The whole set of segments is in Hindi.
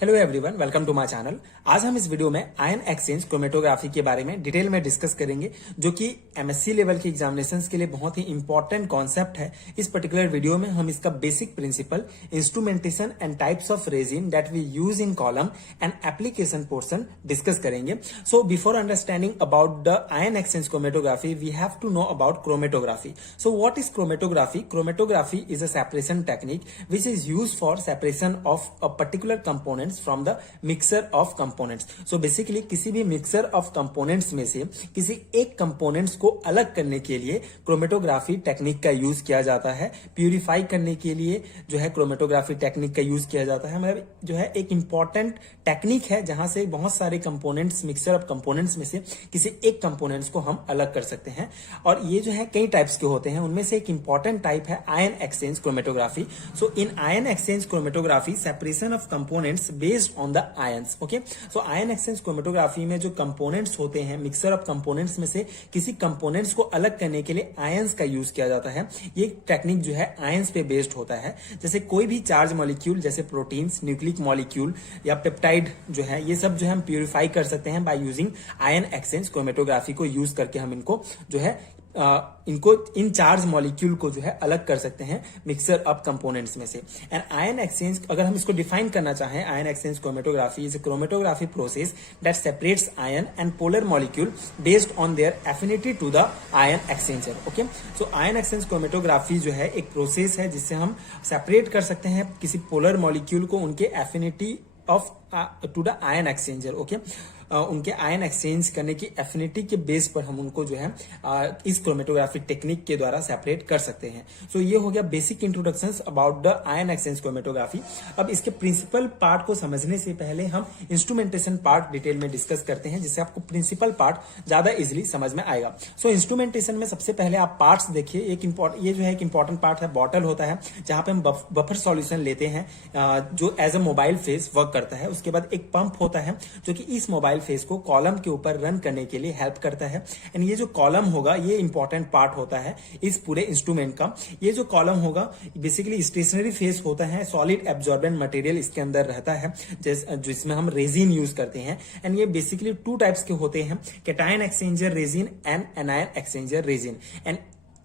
Hello everyone, welcome to my channel. आज हम इस वीडियो में आयन एक्सचेंज क्रोमेटोग्राफी के बारे में डिटेल में डिस्कस करेंगे, जो कि एमएससी लेवल के एग्जामिनेशंस के लिए बहुत ही इंपॉर्टेंट कॉन्सेप्ट है। इस पर्टिकुलर वीडियो में हम इसका basic principle, instrumentation and types of resin that we use in column and application portion discuss करेंगे। So before understanding about the ion exchange chromatography, we have to know about chromatography. So what is chromatography? Chromatography is a separation technique which is used for separation of a particular components from the mixture of components. So basically किसी भी mixture of components में से किसी एक components को अलग करने के लिए क्रोमेटोग्राफी टेक्निक का यूज किया जाता है। प्यूरिफाई करने के लिए जो है क्रोमेटोग्राफी टेक्निक का यूज किया जाता है। मतलब जो है एक इंपॉर्टेंट टेक्निक है जहां से बहुत सारे कंपोनेंट्स, मिक्सचर ऑफ कंपोनेंट्स में से किसी एक कंपोनेंट्स को हम अलग कर सकते हैं। और ये जो है कई टाइप्स के होते हैं, उनमें से एक इंपॉर्टेंट टाइप है ion exchange chromatography. So in ion exchange chromatography, separation of components based on the ions. Okay, so ion exchange chromatography में जो कंपोनेंट्स होते हैं, मिक्सचर ऑफ कंपोनेंट्स में से किसी कंपोनेंट्स को अलग करने के लिए आयंस का यूज किया जाता है। ये टेक्निक जो है आयंस पे बेस्ड होता है। जैसे कोई भी चार्ज मॉलिक्यूल, जैसे प्रोटीन्स, न्यूक्लिक मॉलिक्यूल या पेप्टाइड जो है, ये सब जो है हम प्यूरिफाई कर सकते हैं by using ion exchange chromatography को यूज करके। हम इनको जो है इनको इन चार्ज मॉलिक्यूल को जो है अलग कर सकते हैं मिक्सचर ऑफ कंपोनेंट्स में से। एंड आयन एक्सचेंज, अगर हम इसको डिफाइन करना चाहें, ion exchange chromatography is a chromatography process that separates ion and polar molecule based on their affinity to the ion exchanger. Okay, so ion exchange chromatography जो है एक प्रोसेस है जिससे हम सेपरेट कर सकते हैं किसी पोलर मॉलिक्यूल को उनके affinity of to the ion exchanger. Okay, उनके आयन एक्सचेंज करने की एफिनिटी के बेस पर हम उनको जो है इस क्रोमेटोग्राफी टेक्निक के द्वारा सेपरेट कर सकते हैं। सो ये हो गया basic introduction about the ion exchange chromatography. अब इसके प्रिंसिपल पार्ट को समझने से पहले हम इंस्ट्रूमेंटेशन पार्ट डिटेल में डिस्कस करते हैं, जिससे आपको प्रिंसिपल पार्ट ज्यादा इजिली समझ में आएगा। सो इंस्ट्रूमेंटेशन में सबसे पहले आप पार्ट्स देखिए। ये जो है एक इंपॉर्टेंट पार्ट है, बॉटल होता है जहां पे हम बफर सॉल्यूशन लेते हैं जो as a mobile phase work करता है। उसके बाद एक पंप होता है जो कि इस मोबाइल फेस को कॉलम के ऊपर रन करने के लिए हेल्प करता है। एंड ये जो कॉलम होगा, ये इंपॉर्टेंट पार्ट होता है इस पूरे इंस्ट्रूमेंट का। ये जो कॉलम होगा बेसिकली स्टेशनरी फेस होता है, सॉलिड एब्जॉर्बेंट मटेरियल इसके अंदर रहता है जिसमें हम रेजिन यूज करते हैं। एंड ये बेसिकली टू टाइप्स के होते हैं, cation exchanger resin and anion exchanger resin. And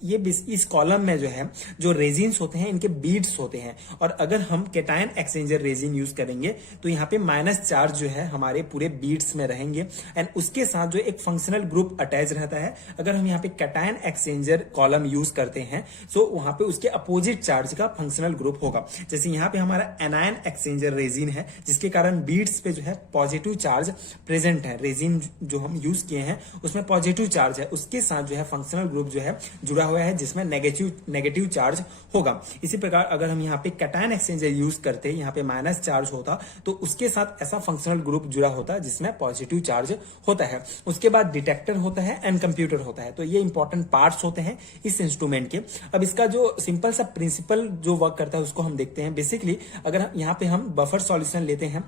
ये इस कॉलम में जो है जो रेजिन्स होते हैं, इनके बीड्स होते हैं। और अगर हम कैटायन एक्सचेंजर रेजिन यूज करेंगे तो यहाँ पे माइनस चार्ज जो है हमारे पूरे बीड्स में रहेंगे। एंड उसके साथ जो एक फंक्शनल ग्रुप अटैच रहता है। अगर हम यहाँ पे कैटायन एक्सचेंजर कॉलम यूज करते हैं तो वहां पे उसके अपोजिट चार्ज का फंक्शनल ग्रुप होगा। जैसे यहाँ पे हमारा एनायन एक्सचेंजर रेजिन है, जिसके कारण बीड्स पे जो है पॉजिटिव चार्ज प्रेजेंट है। रेजिन जो हम यूज किए हैं उसमें पॉजिटिव चार्ज है, उसके साथ जो है फंक्शनल ग्रुप जो है जुड़ा हुआ है जिसमें नेगेटिव चार्ज होगा। इसी प्रकार अगर हम यहाँ पे कैटायन एक्सचेंजर यूज करते, यहाँ पे माइनस चार्ज होता तो उसके साथ ऐसा फंक्शनल ग्रुप जुड़ा होता जिसमें पॉजिटिव चार्ज होता है। उसके बाद डिटेक्टर होता है एंड कंप्यूटर होता है। तो ये इंपॉर्टेंट पार्ट्स होते हैं इस इंस्ट्रूमेंट के। अब इसका जो सिंपल सा प्रिंसिपल जो वर्क करता है उसको हम देखते हैं। बेसिकली अगर यहाँ पे हम बफर सॉल्यूशन लेते हैं,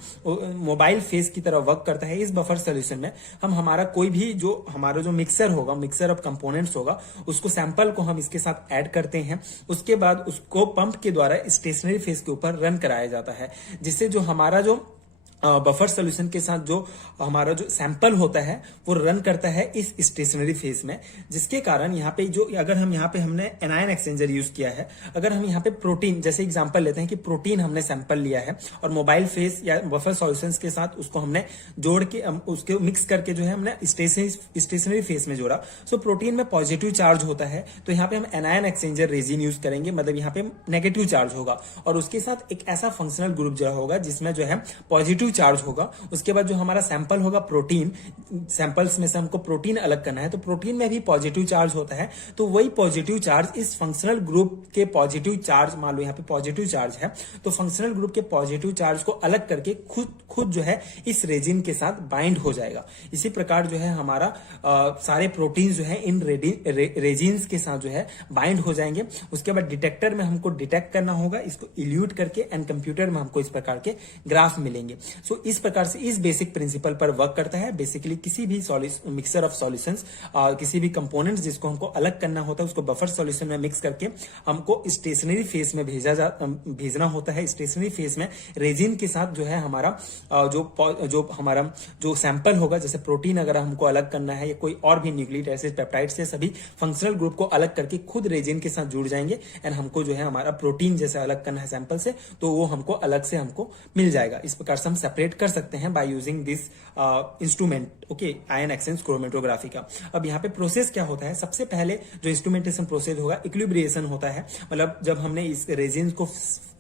मोबाइल फेस की तरह वर्क करता है। इस बफर सॉल्यूशन में हम हमारा कोई भी हमारा जो मिक्सर होगा, मिक्सर ऑफ कंपोनेंट्स होगा, उसको सैंपल को हम इसके साथ ऐड करते हैं। उसके बाद उसको पंप के द्वारा स्टेशनरी फेस के ऊपर रन कराया जाता है, जिससे जो हमारा जो बफर सॉल्यूशन के साथ जो हमारा जो सैंपल होता है वो रन करता है इस स्टेशनरी फेस में। जिसके कारण यहाँ पे जो अगर हम यहाँ पे हमने एनायन एक्सचेंजर यूज किया है, अगर हम यहाँ पे प्रोटीन जैसे एग्जांपल लेते हैं कि प्रोटीन हमने सैंपल लिया है और मोबाइल फेस या बफर सॉल्यूशंस के साथ उसको हमने जोड़ के उसके मिक्स करके जो है हमने स्टेशनरी फेस में जोड़ा। सो प्रोटीन में पॉजिटिव चार्ज होता है तो यहाँ पे हम एनायन एक्सचेंजर रेजिन यूज करेंगे, मतलब यहाँ पे नेगेटिव चार्ज होगा। और उसके साथ एक ऐसा फंक्शनल ग्रुप जो होगा जिसमें जो है पॉजिटिव चार्ज होगा। उसके बाद जो हमारा सैंपल होगा प्रोटीन, सैंपल्स में से हमको प्रोटीन अलग करना है तो प्रोटीन में भी पॉजिटिव चार्ज होता है। तो वही पॉजिटिव चार्ज इस फंक्शनल ग्रुप के पॉजिटिव चार्ज, मान लो यहाँ पे पॉजिटिव चार्ज है तो फंक्शनल ग्रुप के पॉजिटिव चार्ज को अलग करके खुद जो है इस रेजिन के साथ बाइंड हो जाएगा। इसी प्रकार जो है हमारा सारे प्रोटीन जो है इन रेजिन्स के साथ जो है बाइंड हो जाएंगे। उसके बाद डिटेक्टर में हमको डिटेक्ट करना होगा, इसको इल्यूट करके, एंड कंप्यूटर में हमको इस प्रकार के ग्राफ मिलेंगे। सो इस प्रकार से इस बेसिक प्रिंसिपल पर वर्क करता है। बेसिकली किसी भी मिक्सर ऑफ सॉल्यूशंस, किसी भी कंपोनेंट्स जिसको हमको अलग करना होता है उसको बफर सॉल्यूशन में मिक्स करके हमको स्टेशनरी फेज में भेजना होता है। स्टेशनरी फेज में रेजिन के साथ जो है हमारा जो सैंपल होगा, जैसे प्रोटीन अगर हमको अलग करना है या कोई और भी न्यूक्लिक एसिड, पेप्टाइड से सभी फंक्शनल ग्रुप को अलग करके खुद रेजिन के साथ जुड़ जाएंगे एंड हमको जो है हमारा प्रोटीन जैसे अलग करना है सैंपल से, तो वो हमको अलग से हमको मिल जाएगा। इस प्रकार से हम सेपरेट कर सकते हैं by using this instrument, okay, ion exchange chromatography का। अब यहाँ पे प्रोसेस क्या होता है, सबसे पहले जो इंस्ट्रूमेंटेशन प्रोसेस होगा इक्विलिब्रिएशन होता है। मतलब जब हमने इस रेजिन को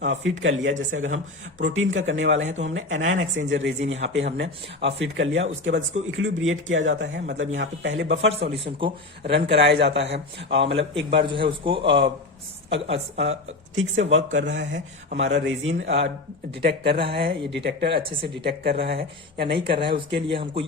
फिट कर लिया, जैसे अगर हम प्रोटीन का करने वाले हैं तो हमने एनायन एक्सचेंजर रेजिन यहाँ पे हमने फिट कर लिया। उसके बाद इसको इक्विलिब्रिएट किया जाता है, मतलब यहाँ पे पहले बफर सॉल्यूशन को रन कराया जाता है। मतलब एक बार जो है उसको ठीक से वर्क कर रहा है, हमारा रेजिन डिटेक्ट कर रहा है, ये डिटेक्टर अच्छे से डिटेक्ट कर रहा है या नहीं कर रहा है, उसके लिए हमको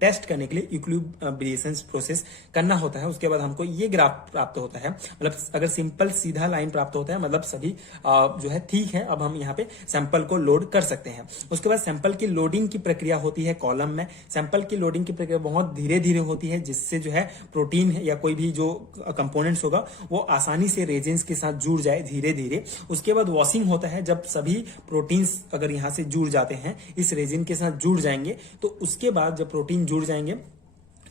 टेस्ट करने के लिए इक्विलिब्रिएशन प्रोसेस करना होता है। उसके बाद हमको ये ग्राफ प्राप्त होता है। मतलब अगर सिंपल सीधा लाइन प्राप्त होता है, मतलब सभी जो है ठीक है, अब हम यहाँ पे सैंपल को लोड कर सकते हैं। उसके बाद सैंपल की लोडिंग की प्रक्रिया होती है कॉलम में। सैंपल की लोडिंग की प्रक्रिया बहुत धीरे धीरे होती है, जिससे जो है प्रोटीन या कोई भी जो कंपोनेंट्स होगा वो आसानी से रेजिन्स के साथ जुड़ जाए धीरे धीरे। उसके बाद वॉशिंग होता है, जब सभी प्रोटीन्स अगर यहाँ से जुड़ जाते हैं, इस रेजिन के साथ जुड़ जाएंगे, तो उसके बाद जब प्रोटीन जुड़ जाएंगे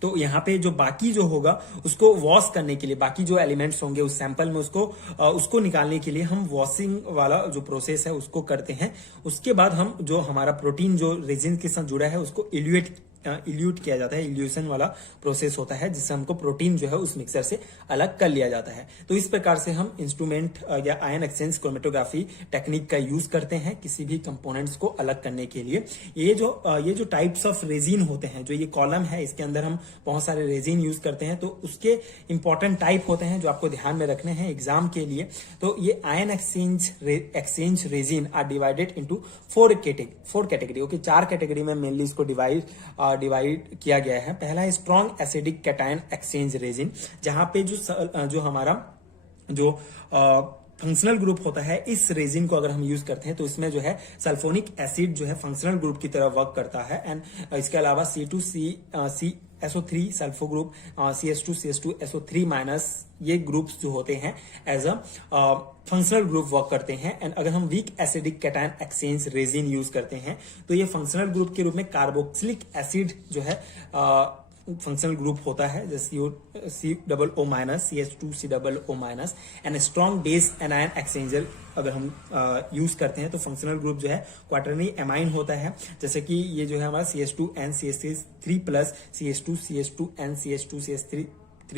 तो यहाँ पे जो बाकी जो होगा उसको वॉश करने के लिए, बाकी जो एलिमेंट्स होंगे उस सैंपल में उसको निकालने के लिए हम वॉशिंग वाला जो प्रोसेस है उसको करते हैं। उसके बाद हम जो हमारा प्रोटीन जो रेजिन के साथ जुड़ा है उसको इल्यूट किया जाता है। इल्यूशन वाला प्रोसेस होता है जिससे हमको प्रोटीन जो है उस मिक्सर से अलग कर लिया जाता है। तो इस प्रकार से हम इंस्ट्रूमेंट या आयन एक्सचेंज क्रोमेटोग्राफी टेक्निक का यूज करते हैं किसी भी कंपोनेंट्स को अलग करने के लिए। ये जो टाइप्स ऑफ रेजिन होते हैं, जो ये कॉलम है इसके अंदर हम बहुत सारे रेजिन यूज करते हैं, तो उसके इंपॉर्टेंट टाइप होते हैं जो आपको ध्यान में रखने हैं एग्जाम के लिए। तो ये ion exchange resin are divided into 4 category, okay, 4 category में मेनली इसको डिवाइड किया गया है। पहला है strong acidic cation exchange resin, जहां पे जो हमारा जो फंक्शनल ग्रुप होता है, इस रेजिन को अगर हम यूज करते हैं तो इसमें जो है सल्फोनिक एसिड जो है फंक्शनल ग्रुप की तरह वर्क करता है। एंड इसके अलावा C2SO3 sulpho group, CH2SO3 minus, ये ग्रुप्स जो होते हैं as a functional group work करते हैं। एंड अगर हम weak acidic cation exchange resin use करते हैं तो ये फंक्शनल ग्रुप के रूप में कार्बोक्सिलिक एसिड जो है फंक्शनल ग्रुप होता है, जैसे COO minus, CH2COO minus. And strong base anion exchanger अगर हम यूज करते हैं तो फंक्शनल ग्रुप जो है क्वाटरनरी एमाइन होता है, जैसे कि ये जो है हमारा CH2NCH3 प्लस, CH2NCH2CH3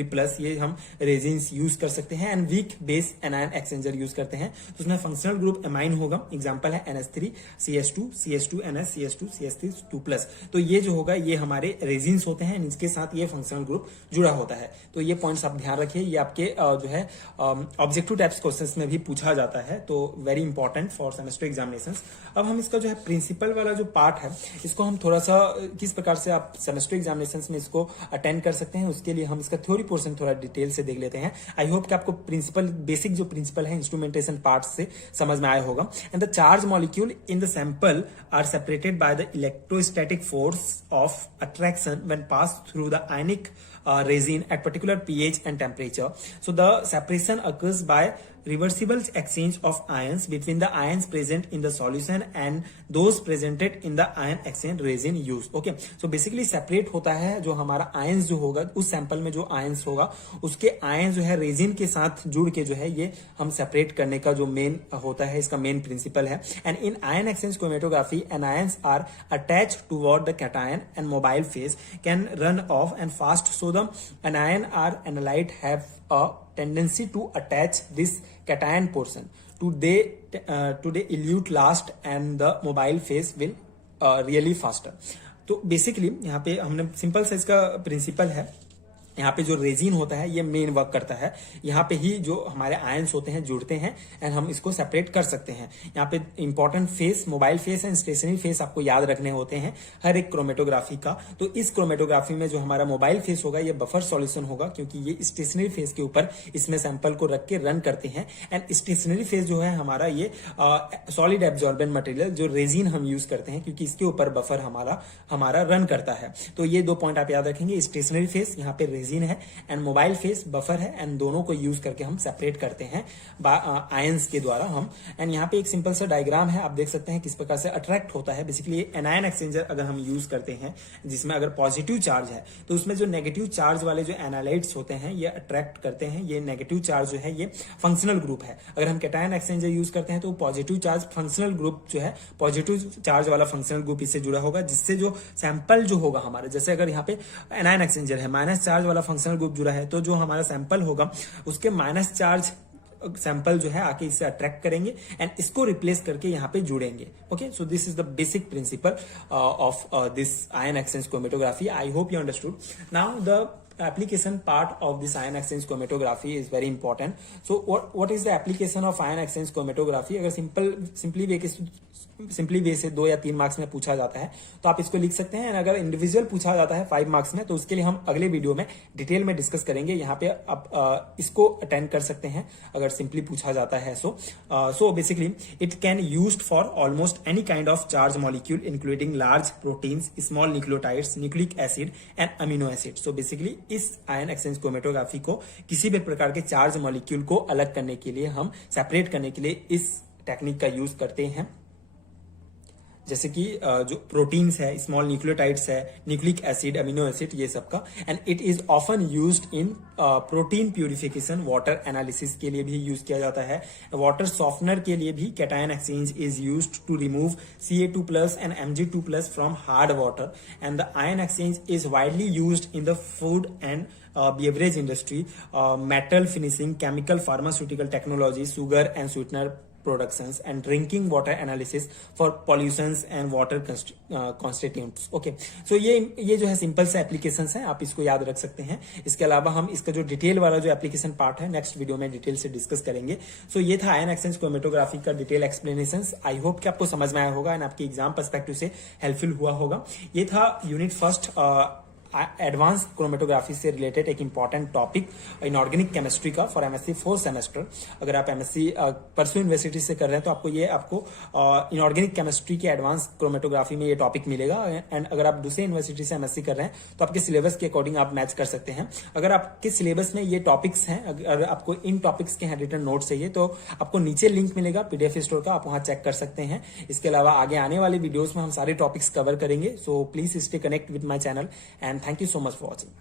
प्लस, ये हम रेजिन्स यूज कर सकते हैं। And weak base anion exchanger use करते हैं तो उसमें फंक्शनल ग्रुप एमाइन होगा। एग्जांपल है NH3 CH2 CH2NS CH2 CH3 plus. तो ये जो होगा ये हमारे रेजिन्स होते हैं, इनके साथ ये फंक्शनल ग्रुप जुड़ा होता है। तो ये पॉइंट्स आप ध्यान रखिए, ये आपके जो है ऑब्जेक्टिव टाइप्स क्वेश्चंस में भी पूछा जाता है, तो very important for semester examinations. अब हम इसका जो है प्रिंसिपल वाला जो पार्ट है इसको हम थोड़ा सा किस प्रकार से आप सेमेस्टर एग्जामिनेशंस में इसको अटेंड कर सकते हैं, उसके लिए हम इसका थ्योरी पोर्शन थोड़ा डिटेल से देख लेते हैं। आई होप कि आपको बेसिक जो प्रिंसिपल है इंस्ट्रूमेंटेशन पार्ट से समझ में आया होगा। And the charge molecule in the sample are separated by the electrostatic force of attraction when pass through the ionic resin at particular pH and temperature. So the separation occurs by reversible exchange of ions between the ions present in the solution and those presented in the ion exchange resin used. Okay, so basically separate होता है जो हमारा ions जो होगा उस सैंपल में जो ions होगा उसके ions जो है रेजिन के साथ जुड़ के जो है ये हम सेपरेट करने का जो मेन होता है, इसका मेन प्रिंसिपल है। And in ion exchange chromatography anions are attached toward the cation and mobile phase can run off and fast, so the anion or analyte have a tendency to attach this cation portion to they elute last and the mobile phase will really faster. तो बेसिकली यहाँ पे हमने सिंपल सा इसका प्रिंसिपल है यहाँ पे जो रेजिन होता है ये मेन वर्क करता है। यहाँ पे ही जो हमारे आयंस होते हैं जुड़ते हैं एंड हम इसको सेपरेट कर सकते हैं। यहाँ पे important phase, mobile phase and stationary phase आपको याद रखने होते हैं हर एक क्रोमेटोग्राफी का। तो इस क्रोमेटोग्राफी में जो हमारा मोबाइल फेस होगा ये बफर सॉल्यूशन होगा, क्योंकि ये स्टेशनरी फेस के ऊपर इसमें सैंपल को रख के रन करते हैं। एंड स्टेशनरी फेस जो है हमारा ये सॉलिड एब्जॉर्बेंट मटेरियल जो रेजिन हम यूज करते हैं, क्योंकि इसके ऊपर बफर हमारा रन करता है। तो ये 2 पॉइंट आप याद रखेंगे, स्टेशनरी फेस यहाँ पे रेजिन है एंड मोबाइल फेस बफर है, एंड दोनों को यूज करके हम सेपरेट करते हैं आयंस के द्वारा हम। एंड यहाँ पे एक सिंपल सा डायग्राम है, आप देख सकते हैं किस प्रकार से अट्रैक्ट होता है। बेसिकली एनायन एक्सचेंजर अगर हम यूज करते हैं जिसमें अगर पॉजिटिव चार्ज है तो उसमें जो नेगेटिव चार्ज वाले जो एनालाइट्स होते हैं ये अट्रैक्ट करते हैं। ये नेगेटिव चार्ज जो है ये फंक्शनल ग्रुप है। अगर हम कैटायन एक्सचेंजर यूज करते हैं तो पॉजिटिव चार्ज फंक्शनल ग्रुप जो है, पॉजिटिव चार्ज वाला फंक्शनल ग्रुप इससे जुड़ा होगा, जिससे जो सैंपल जो होगा हमारे, जैसे अगर यहाँ पे एनायन एक्सचेंजर है, माइनस चार्ज वाला फंक्शनल ग्रुप जुड़ा है, तो जो हमारा सैंपल होगा उसके माइनस चार्ज सैंपल जो है आके इससे अट्रैक्ट करेंगे एंड इसको रिप्लेस करके यहाँ पे जुड़ेंगे। Okay, so this is the basic principle of this ion exchange chromatography. I hope you understood. Now the application part of this ion exchange chromatography is very important. So what is the application of ion exchange chromatography? अगर सिंपली वे से 2 या 3 मार्क्स में पूछा जाता है तो आप इसको लिख सकते हैं। अगर इंडिविजुअल पूछा जाता है 5 मार्क्स में तो उसके लिए हम अगले वीडियो में डिटेल में डिस्कस करेंगे। यहाँ पे आप इसको अटेंड कर सकते हैं अगर सिंपली पूछा जाता है। So basically it can used for almost any kind of charge molecule including large proteins, small nucleotides, nucleic acid and amino acid. So basically इस आयन एक्सचेंज क्रोमेटोग्राफी को किसी भी प्रकार के चार्ज मॉलिक्यूल को अलग करने के लिए, हम सेपरेट करने के लिए इस टेक्निक का यूज करते हैं। जैसे कि जो प्रोटीन्स है, स्मॉल न्यूक्लियोटाइड्स है, न्यूक्लिक एसिड, अमीनो एसिड, ये सब का। And it is often used in protein purification, water analysis के लिए भी यूज किया जाता है। वाटर सॉफ्टनर के लिए भी cation exchange is used to remove Ca2+ and Mg2+ from hard water. And the ion exchange is widely used in the food and beverage industry, metal finishing, chemical, pharmaceutical technology, sugar and sweetener productions, and drinking water analysis for pollutions and water constituents. Okay, so ये जो है सिंपल से एप्लीकेशंस हैं, आप इसको याद रख सकते हैं। इसके अलावा हम इसका जो डिटेल वाला जो एप्लीकेशन पार्ट है नेक्स्ट वीडियो में डिटेल से डिस्कस करेंगे। सो ये था आयन एक्सचेंज क्रोमेटोग्राफी का डिटेल एक्सप्लेनेशन। आई होप कि आपको समझ में आया होगा एंड आपके एग्जाम पर्सपेक्टिव से हेल्पफुल हुआ होगा। ये था यूनिट फर्स्ट एडवांस क्रोमेटोग्राफी से रिलेटेड एक इंपॉर्टेंट टॉपिक इनऑर्गेनिक केमिस्ट्री का फॉर एमएससी 4th सेमेस्टर। अगर आप एमएससी परसू यूनिवर्सिटी से कर रहे हैं तो आपको इनऑर्गेनिक केमिस्ट्री के एडवांस क्रोमेटोग्राफी में ये टॉपिक मिलेगा। एंड अगर आप दूसरे यूनिवर्सिटी से एमएससी कर रहे हैं तो आपके सिलेबस के अकॉर्डिंग आप मैच कर सकते हैं। अगर आपके सिलेबस में ये टॉपिक्स हैं, अगर आपको इन टॉपिक्स के हैंड रिटन नोट चाहिए तो आपको नीचे लिंक मिलेगा पीडीएफ स्टोर का, आप वहां चेक कर सकते हैं। इसके अलावा आगे आने वाले वीडियोस में हम सारे टॉपिक्स कवर करेंगे। So please stay connect with my channel and thank you so much for watching.